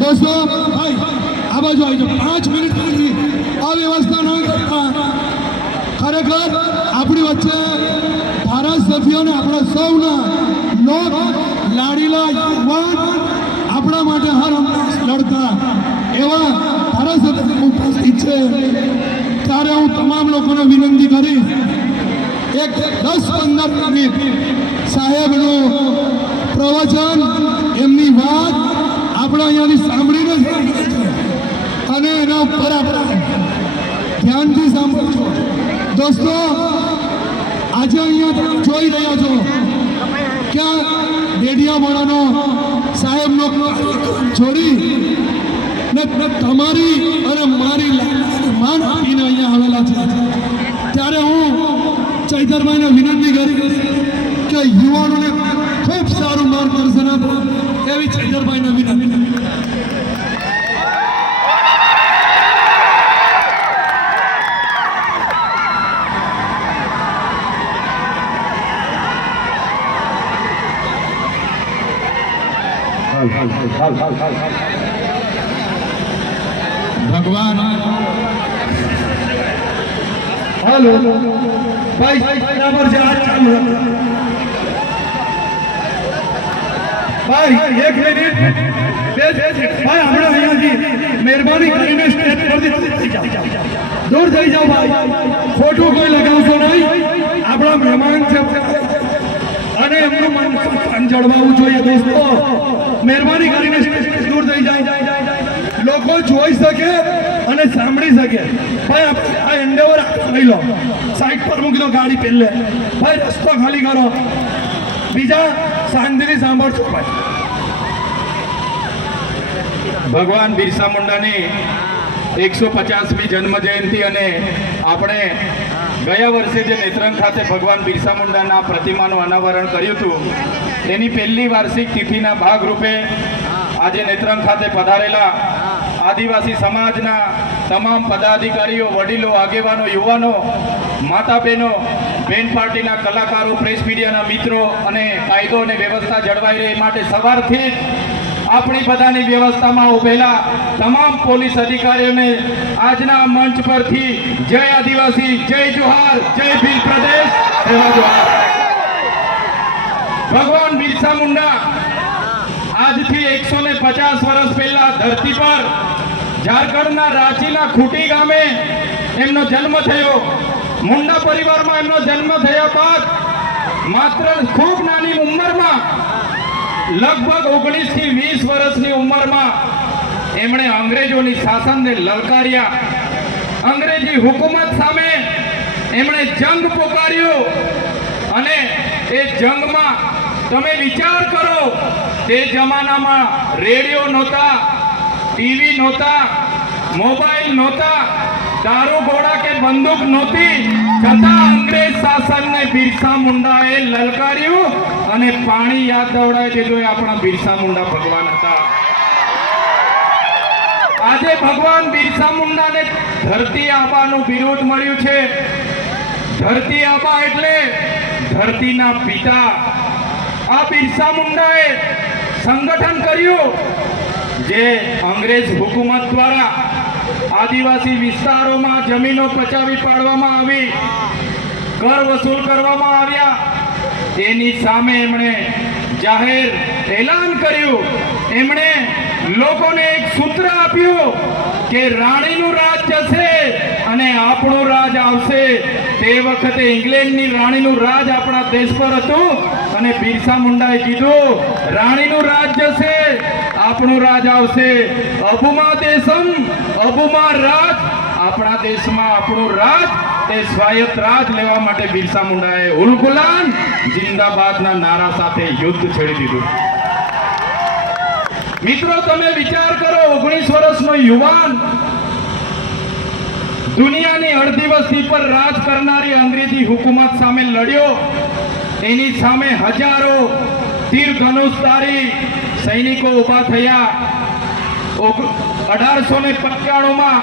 દોસ્તો આ બાજુ આવી જાઓ. પાંચ મિનિટ સુધી આ વ્યવસ્થા ન કરતા. ખરેખર આપણી વચ્ચે ધારાસભ્યોને આપણા સૌના લોક લાડીલા યુવાન આપણા માટે હર લડતા. એવા ધારાસભ્ય ઉપસ્થિત છે. ત્યારે હું તમામ લોકોને વિનંતી કરીશ, એક દસ પંદર મિનિટ સાહેબનું પ્રવચન, એમની વાત આપણે અહીંયાની સાંભળીને અને એના ઉપર આપણે ધ્યાનથી સાંભળજો દોસ્તો, આજે અહીંયા જોઈ રહ્યા છો કે ડેડિયાવાળાનો સાહેબનો છોડી ને તમારી અને મારી માન આપીને અહીંયા આવેલા છે. ત્યારે હું ચૈતરભાઈને વિનંતી કરીશ કે યુવાનોને ખૂબ સારું માર્ગદર્શન આપો એવી ચૈતરભાઈને વિનંતી ભગવાન હાલો ભાઈ બરાબર છે આ ચાલુ રાખો. ભાઈ, એક મિનિટ. ભાઈ, આપણે અહીંયાથી મહેરબાની કરીને સ્ટેજ પરથી દૂર થઈ જાઓ ભાઈ. ખોટું કોઈ લગાવશો નહીં. આપણા મહેમાન છે. અને એમનું મન જળવાવું જોઈએ દોસ્તો. મહેરબાની કરીને દૂર થઈ જાય લોકો જોઈ શકે અને સાંભળી શકે. ભાઈ આ એન્ડેવર લઈ લો. સાઈડ પર મૂકી દો, ગાડી પહેલે ભાઈ, રસ્તો ખાલી કરો. બીજા શાંતિથી સાંભળશું ભગવાન બિરસા મુંડાની એકસો પચાસમી જન્મ જયંતિ અને આપણે ગયા વર્ષે જે નેત્રંગ ખાતે ભગવાન બિરસા મુંડાના પ્રતિમાનું અનાવરણ કર્યું હતું, તેની પહેલી વાર્ષિક તિથિના ભાગરૂપે આજે નેત્રંગ ખાતે પધારેલા આદિવાસી સમાજના તમામ પદાધિકારીઓ, વડીલો, આગેવાનો, યુવાનો માતા બહેનો બેન પાર્ટીના કલાકારો, પ્રેસ મીડિયાના મિત્રો અને કાયદો અને વ્યવસ્થા જળવાઈ રહે માટે સવારથી આપણી બધાની વ્યવસ્થામાં ઉભેલા તમામ પોલીસ અધિકારીઓને આજના મંચ પરથી જય આદિવાસી, જય જોહાર, જય ભીલ પ્રદેશ ભગવાન બિરસા મુંડા આજથી એકસો ને પચાસ વર્ષ પહેલા ધરતી પર ઝારખંડના રાંચીના ખૂટી ગામે એમનો જન્મ થયો. મુંડા પરિવારમાં એમનો જન્મ થયા બાદ માત્ર ખૂબ નાની ઉંમરમાં, લગભગ ઓગણીસથી વીસ વર્ષની ઉંમરમાં એમણે અંગ્રેજોની શાસનને લલકાર્યા. અંગ્રેજી હુકુમત સામે એમણે જંગ પોકાર્યો અને એ જંગમાં તમે વિચાર કરો, તે જમાનામાં રેડિયો નહોતા, ટીવી નહોતા, મોબાઈલ નહોતા દારૂ ઘોડા કે બંદૂક નહોતી છતાં અંગ્રેજ શાસનને બિરસા મુંડાએ લલકાર્યું અને પાણી યાદ દવડાવી દીધું એ આપણા બિરસા મુંડા ભગવાન હતા આજે ભગવાન બિરસા મુંડાને ધરતી આબાનું બિરુદ મળ્યું છે। ધરતી આબા એટલે ધરતીના પિતા। આ બિરસા મુંડાએ સંગઠન કર્યું, જે અંગ્રેજ હુકુમત દ્વારા આદિવાસી વિસ્તારોમાં જમીનો પચાવી પાડવામાં આવી કર વસૂલ કરવામાં આવ્યા. તેની સામે એમણે જાહેર એલાન કર્યું. એમણે લોકોને એક સૂત્ર આપ્યું કે રાણીનું રાજ જશે અને આપણું રાજ આવશે. તે વખતે ઇંગ્લેન્ડની રાણીનું રાજ આપણા દેશ પર હતું અને બિરસા મુંડાએ કીધું, રાણીનું રાજ જશે, આપણું રાજ આવશે. અબુમા દેશમ અબુમા રાજ, આપણા દેશમાં આપણું રાજ, તે સ્વાયત્ત રાજ લેવા માટે બિરસા મુંડાએ ઉલગુલાન, જિંદાબાદના નારા સાથે યુદ્ધ છેડી દીધું. મિત્રો, તમે વિચાર કરો, ઓગણીસ વર્ષનો યુવાન દુનિયાની અડધી વસ્તી પર રાજ કરનારી અંગ્રેજી હુકુમત સામે લડ્યો. એની સામે હજારો તીર ધનુષધારી સૈનિકો ઊભા થયા. અઢારસો ને પંચાણુંમાં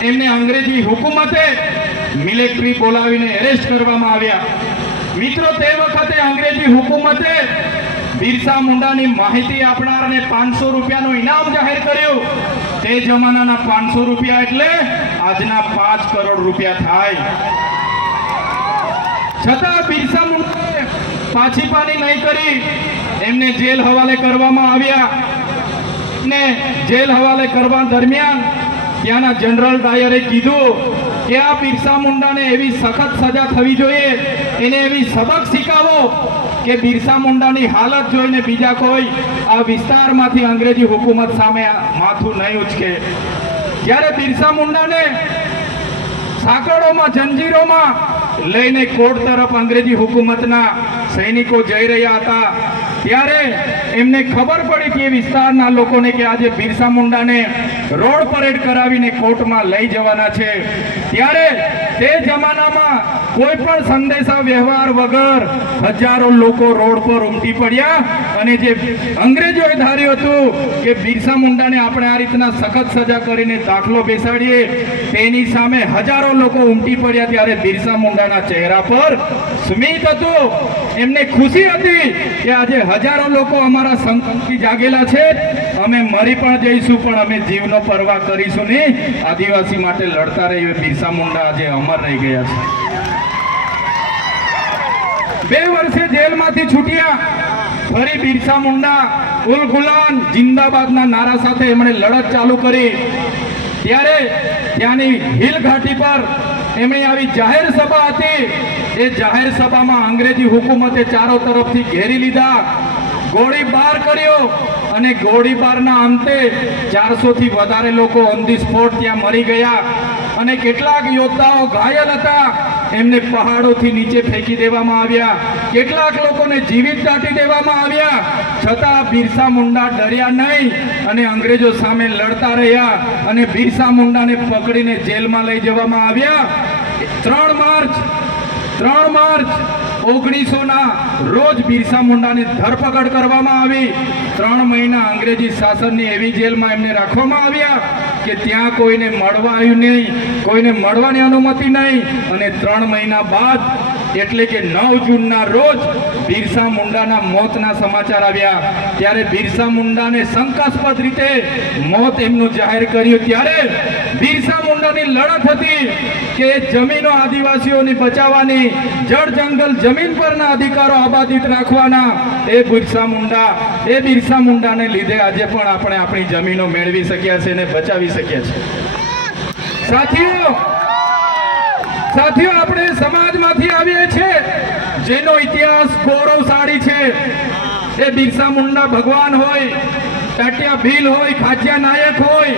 એમને અંગ્રેજી હુકુમતે મિલિટરી બોલાવીને એરેસ્ટ કરવામાં આવ્યા. મિત્રો, તે વખતે અંગ્રેજી હુકુમતે બિરસા મુંડાની માહિતી આપનારને પાંચસો રૂપિયાનું ઇનામ જાહેર કર્યું. તે જમાનાના પાંચસો રૂપિયા એટલે આજના પાંચ કરોડ રૂપિયા થાય. છતાં બિરસા મુંડાએ પાછી પાની નહીં કરી. એમને જેલ હવાલે કરવામાં આવ્યા. ને જેલ હવાલે કરવા દરમિયાન ત્યાંના જનરલ ડાયરે કીધું કે આ બિરસા મુંડાને એવી સખત સજા થવી જોઈએ. એને એવી સબક શીખાવો કે બિરસા મુંડાની હાલત જોઈને બીજા કોઈ આ વિસ્તારમાંથી અંગ્રેજી હુકુમત સામે માથું નહીં ઉચકે. જ્યારે બિરસા મુંડાને સાંકળોમાં, જંજીરોમાં લઈને કોર્ટ તરફ અંગ્રેજી હુકુમતના સૈનિકો જઈ રહ્યા હતા ત્યારે એમને ખબર પડી કે એ વિસ્તારના લોકોને કે આજે બિરસા મુંડાને રોડ પરેડ કરાવીને કોર્ટમાં લઈ જવાના છે. ત્યારે તે જમાનામાં કોઈ પણ સંદેશા, વ્યવહાર વગર હજારો લોકો રોડ પર ઉમટી પડ્યા અને જે અંગ્રેજોએ ધાર્યું હતું કે બિરસા મુંડાને આપણે આ રીતના સખત સજા કરીને દાખલો બેસાડીએ, તેની સામે હજારો લોકો ઉમટી પડ્યા ત્યારે બિરસા મુંડાના ચહેરા પર સ્મિત હતું. એમને ખુશી હતી કે આજે હજારો લોકો અમારા સંકલ્પથી જાગેલા છે. અમે મરી પણ જઈશું, પણ અમે જીવનો પરવા કરીશું નહીં. આદિવાસી માટે લડતા રહીએ. બિરસા મુંડા આજે અમર રહી ગયા છે. બે વર્ષે જેલમાંથી છૂટ્યા. ફરી બિરસા મુંડા, ઉલ ગુલાન, જિંદાબાદના નારા સાથે એમણે લડત ચાલુ કરી. ત્યારે ત્યાંની હિલ ઘાટી પર એમણે આવી જાહેર સભા હતી. એ જાહેર સભામાં અંગ્રેજી હુકુમતે ચારો તરફથી ઘેરી લીધા. ગોળીબાર કર્યો અને ગોળીબારના અંતે ચારસોથી વધારે લોકો ઓન ધી સ્પોટ ત્યાં મરી ગયા અને કેટલાક યોદ્ધાઓ ઘાયલ હતા. એમને પહાડોથી નીચે ફેંકી દેવામાં આવ્યા. કેટલાક લોકોને જીવિત દાટી દેવામાં આવ્યા. છતાં બિરસા મુંડા ડર્યા નહીં અને અંગ્રેજો સામે લડતા રહ્યા અને બિરસા મુંડાને પકડીને જેલમાં લઈ જવામાં આવ્યા. ત્રણ માર્ચ ત્રણ માર્ચ ઓગણીસો ના રોજ બિરસા મુંડાની ધરપકડ કરવામાં આવી. ત્રણ મહિના અંગ્રેજી શાસનની એવી જેલમાં એમને રાખવામાં આવ્યા કે ત્યાં કોઈને મળવા આવ્યું નહીં, કોઈને મળવાની અનુમતિ નહીં અને ત્રણ મહિના બાદ એટલે કે નવ જૂનના રોજ બિરસા મુંડાના મોતના સમાચાર આવ્યા. ત્યારે બિરસા મુંડાને શંકાસ્પદ રીતે મોત એમનું જાહેર કર્યું. ત્યારે બિરસા મુંડાની લડત હતી. કે જમીનો આદિવાસીઓની બચાવવાની, જળ જંગલ જમીન પરના અધિકારો આબાદિત રાખવાના, એ બિરસા મુંડા, એ બિરસા મુંડાને લીધે આજે પણ આપણે આપણી જમીનો મેળવી શક્યા છે અને બચાવી શક્યા છે સાથીઓ સાથીઓ, આપણે સમાજમાંથી આવીએ છીએ, જેનો ઇતિહાસ ગૌરવશાળી છે. એ બિરસા મુંડા ભગવાન હોય ટાટિયા ભીલ હોય ખાચિયા નાયક હોય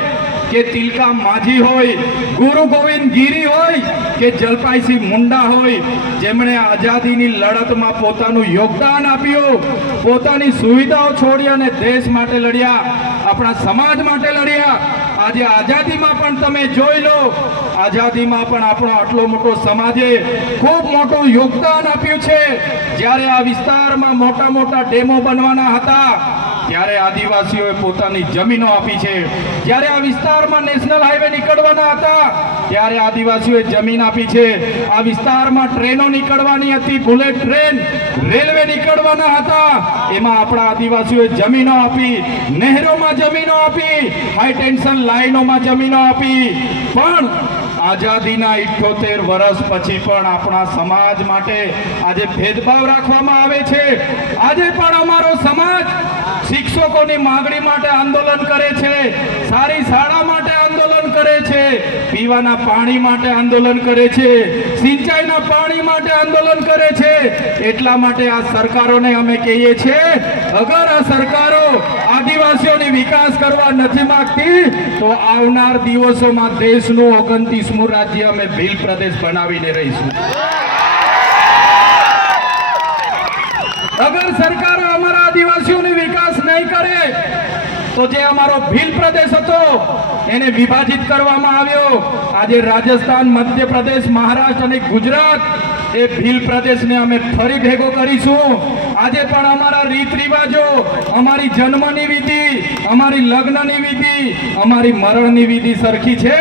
કે તિલકા માજી હોય, ગુરુ ગોવિંદ ગીરી હોય, કે જલપાઈસિંહ મુંડા હોય, જેમણે આઝાદીની લડતમાં પોતાનું યોગદાન આપ્યું, પોતાની સુવિધાઓ છોડી અને દેશ માટે લડ્યા, આપણા સમાજ માટે લડ્યા. આજે આઝાદીમાં પણ તમે જોઈ લો, આઝાદીમાં પણ આપણો આટલો મોટો સમાજે ખૂબ મોટું યોગદાન આપ્યું છે. જ્યારે આ વિસ્તારમાં મોટા મોટા ડેમો બનવાના હતા ત્યારે આદિવાસીઓએ પોતાની જમીનો આપી છે, જ્યારે આ વિસ્તારમાં નેશનલ હાઈવે નીકળવાના હતા, ત્યારે આદિવાસીઓએ જમીન આપી છે. આ વિસ્તારમાં ટ્રેનો નીકળવાની હતી, બુલેટ ટ્રેન, રેલવે નીકળવાના હતા. એમાં આપણા આદિવાસીઓએ જમીનો આપી, નહેરોમાં જમીનો આપી હાઈ ટેન્શન લાઈનોમાં જમીનો આપી. પણ આઝાદીના ઇઠ્યોતેર વર્ષ પછી પણ આપણા સમાજ માટે આજે ભેદભાવ રાખવામાં આવે છે. આજે પણ અમારો સમાજ શિક્ષકોની માંગણી માટે આંદોલન કરે છે, સારી શાળા માટે આંદોલન કરે છે, પીવાના પાણી માટે આંદોલન કરે છે, સિંચાઈના પાણી માટે આંદોલન કરે છે. એટલા માટે આ સરકારોને અમે કહીએ છીએ, અગર આ સરકારો આદિવાસીઓની વિકાસ કરવા નથી માંગતી, તો આવનાર દિવસોમાં દેશનું ઓગણત્રીસમું રાજ્ય અમે ભીલ પ્રદેશ બનાવીને રહીશું. અગર સરકારો અમારા આદિવાસીઓનો નહીં કરે. તો જે અમારો ભીલ પ્રદેશ હતો, એને વિભાજિત કરવામાં આવ્યો. આજે રાજસ્થાન, મધ્યપ્રદેશ, મહારાષ્ટ્ર અને ગુજરાત એ ભીલ પ્રદેશને અમે ફરી ભેગો કરીશું. આજે પણ અમારા રીત રિવાજો, અમારી જન્મની વિધિ, અમારી લગ્નની વિધિ, અમારી મરણની વિધિ સરખી છે.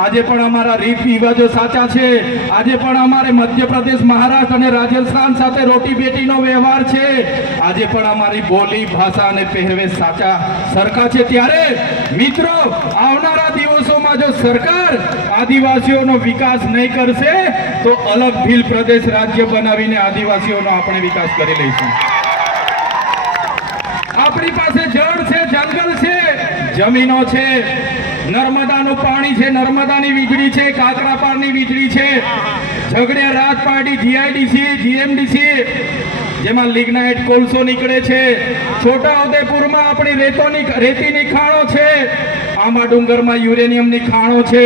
આજે પણ અમારા રીત રિવાજો સાચા છે. આજે પણ અમારે મધ્યપ્રદેશ, મહારાષ્ટ્ર અને રાજસ્થાન સાથે રોટી બેટીનો વ્યવહાર છે. આજે પણ અમારી બોલી, ભાષા અને પહેરવેશ સાચા સરખા છે. ત્યારે મિત્રો, આવનારા દિવસોમાં જો સરકાર આદિવાસીઓનો વિકાસ નહીં કરશે, તો અલગ ભીલ પ્રદેશ રાજ્ય બનાવીને આદિવાસીઓનો આપણે વિકાસ કરી લઈશું. આપણી પાસે જળ છે, જંગલ છે, જમીનો છે. નર્મદાનું પાણી છે, નર્મદાની વીજળી છે, કાકરાપારની વીજળી છે. ઝઘડિયા રાજ પાર્ટી, જીઆઈડીસી, જીએમડીસી, જેમાં લિગ્નાઇટ કોલસો નીકળે છે. છોટા ઉદેપુરમાં આપણી રેતોની, રેતીની ખાણો છે. આંબા ડુંગરમાં યુરેનિયમની ખાણો છે.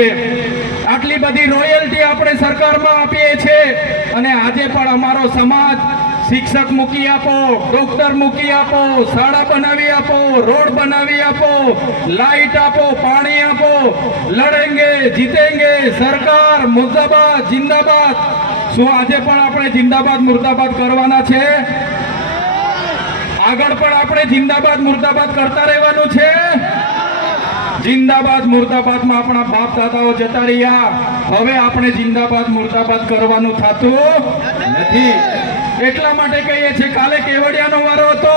આટલી બધી રોયલ્ટી આપણે સરકારમાં આપીએ છીએ. અને આજે પણ અમારો સમાજ શિક્ષક મૂકી આપો ડોક્ટર મૂકી આપો, શાળા બનાવી આપો, રોડ બનાવી આપો લાઈટ આપો, પાણી આપો, લડેંગે, જીતેંગે, સરકાર, મુર્દાબાદ, જિંદાબાદ. શું આજે પણ આપણે જિંદાબાદ, મુર્દાબાદ કરવાના છે? આગળ પણ આપણે જિંદાબાદ, મુર્દાબાદ કરતા રહેવાનું છે? જિંદાબાદ મુર્દાબાદમાં આપણા બાપ દાદાઓ જતા રહ્યા. હવે આપણે જિંદાબાદ મુર્દાબાદ કરવાનું થતું નથી. એટલા માટે કહીએ છીએ, કાલે કેવડિયાનો વારો હતો.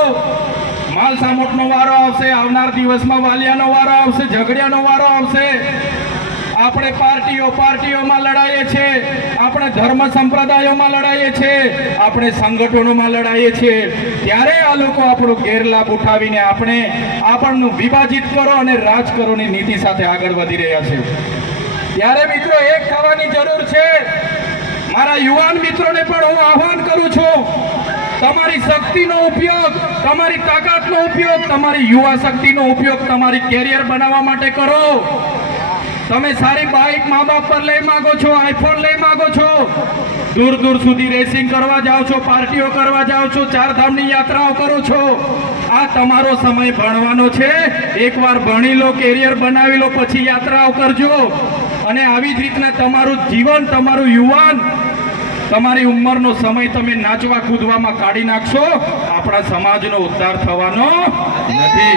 માલ સામોટનો વારો આવશે, આવનાર દિવસમાં વાલિયાનો વારો આવશે, ઝઘડિયાનો વારો આવશે. આપણે પાર્ટીઓ પાર્ટીઓમાં લડાઈએ છીએ. આપણે ધર્મ સંપ્રદાયોમાં લડાઈએ છીએ. આપણે સંગઠનોમાં લડાઈએ છીએ. ત્યારે આ લોકો આપણો ગેરલાભ ઉઠાવીને આપણે આપણનું વિભાજિત કરો અને રાજ કરોની નીતિ સાથે આગળ વધી રહ્યા છે ત્યારે મિત્રો એક થવાની જરૂર છે. મારા યુવાન મિત્રોને પણ હું આહવાન કરું છું. તમારી શક્તિનો ઉપયોગ, તમારી તાકાતનો ઉપયોગ, તમારી યુવા શક્તિનો ઉપયોગ તમારી કેરિયર બનાવવા માટે કરો. તમે સારી બાઇક મા બાપ પર લઈ માંગો છો, આઈફોન લઈ માંગો છો, દૂર દૂર સુધી રેસિંગ કરવા જાઓ છો, પાર્ટીઓ કરવા જાઓ છો ચાર ધામની યાત્રાઓ કરો છો. આ તમારો સમય ભણવાનો છે. એકવાર ભણી લો કેરિયર બનાવી લો, પછી યાત્રાઓ કરજો. અને આવી જ રીતના તમારું જીવન, તમારું યુવાન, તમારી ઉંમરનો સમય તમે નાચવા કૂદવામાં કાઢી નાખશો. આપણા સમાજનો ઉદ્ધાર થવાનો નથી.